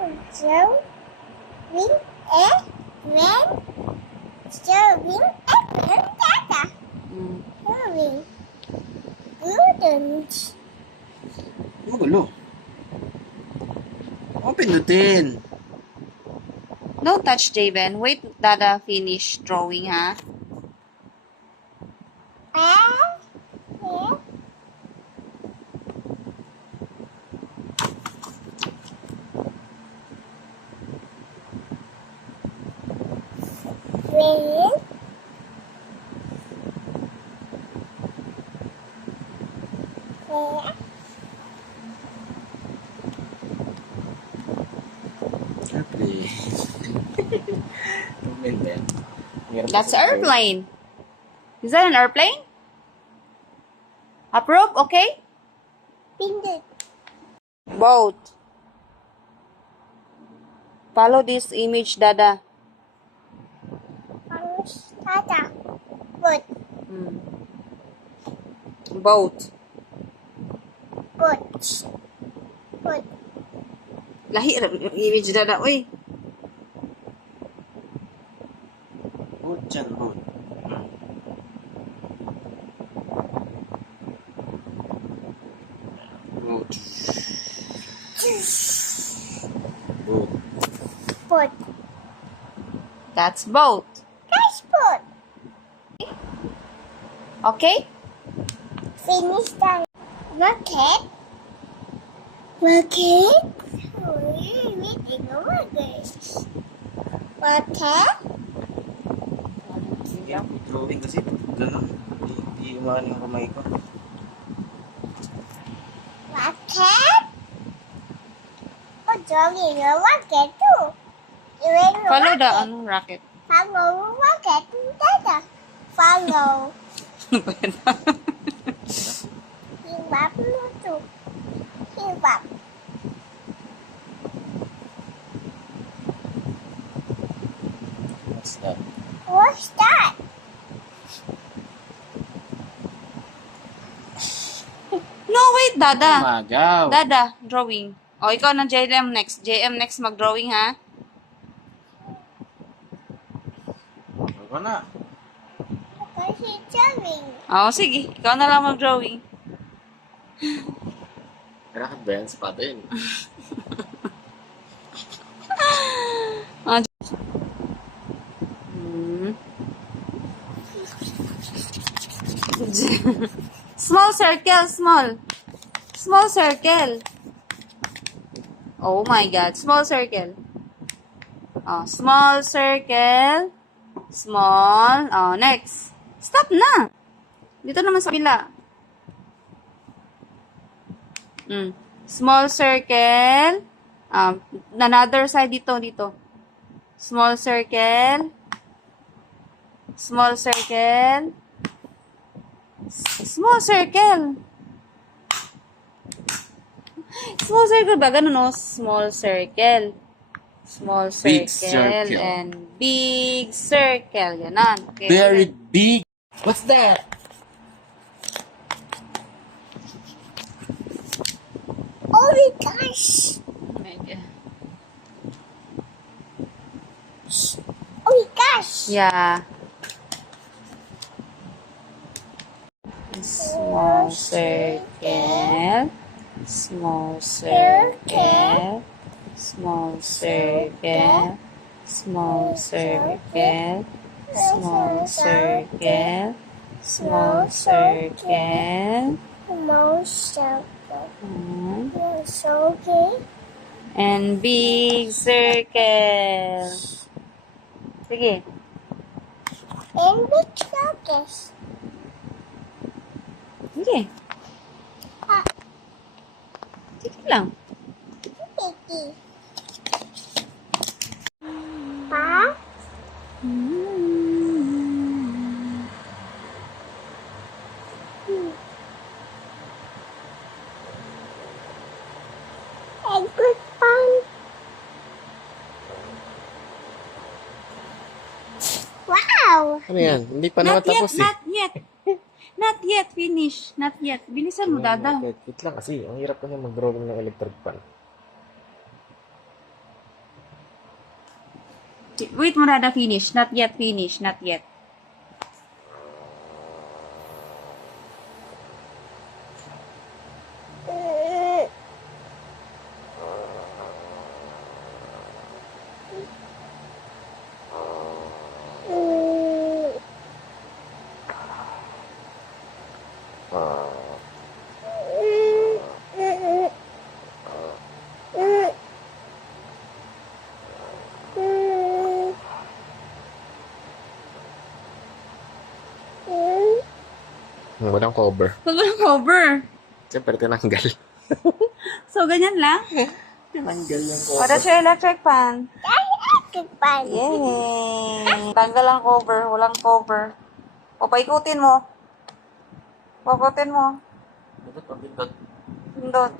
Drawing a man. Drawing a man. Dada. Drawing. Wouldn't. Magulo. Ako pindutin. Don't touch, Javen. Wait, Dada finish drawing, ha? Yeah. Rain. Yeah. Okay. Tumindi. That's airplane. Is that an airplane? Approve? Okay? Pindit. Boat. Follow this image, Dada. Dada. Good. Boat. Good. Good. Lahi yung image, Dada. Uy. Boat dyan, boat. Boat. Boat. Good. That's boat. That's good. Okay? Finish the rocket. Rocket. Meeting a rocket. Rocket. Hindi ako drawing kasi gano'n. Hindi umahan yung kamay ko. Rocket. Oh, drawing a rocket too. Follow the anong racket. Follow rocket. Dada. Follow. Hibab mo too. Hibab. What's that? What's that? No, wait, Dada. Magaw. Dada, drawing. O, ikaw na JM next. JM next mag-drawing, ha? Ako na. Kasi drawing. O, sige. Ikaw na lang mag-drawing. Kailangan ba yan? Sapato yun. Small circle, small. Small circle. Oh my God. Small circle. Oh, small circle. Small. Oh, next. Stop na. Dito naman sa kabila. Small circle. Another side dito, dito. Small circle. Small circle. Small circle. Small circle ba? Ganun, no? Small circle. Small Big circle. circle. And big circle. Ganon. Okay. Very big. What's that? Oh my gosh. Oh my God. Oh my gosh. Yeah. Small circle. Small circle. Small circle. Small circle. Small circle. Small circle. Most of Mm. the okay. And big circle. Sige. And big focus. Sige. Ah. Sige lang. Piggy. Pa? And good fun. Wow! Ano yan? Hindi pa naman tapos eh. Not yet. Not yet. Finish. Not yet. Bilisan mo, Dada. Wait lang kasi. Ang hirap kasi mag-drawing ng electric fan. Wait mo, Dada, finish. Not yet finish. Not yet. Walang cover. Huwag mo ng cover. Siyempre, tinanggal. So, ganyan lang. Tinanggal yung O, that's your electric fan. Good fun. Yay! Tanggal ang cover. Walang cover. O, paikutin mo. Paikutin mo. Pindot, pindot. Pindot.